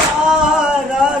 12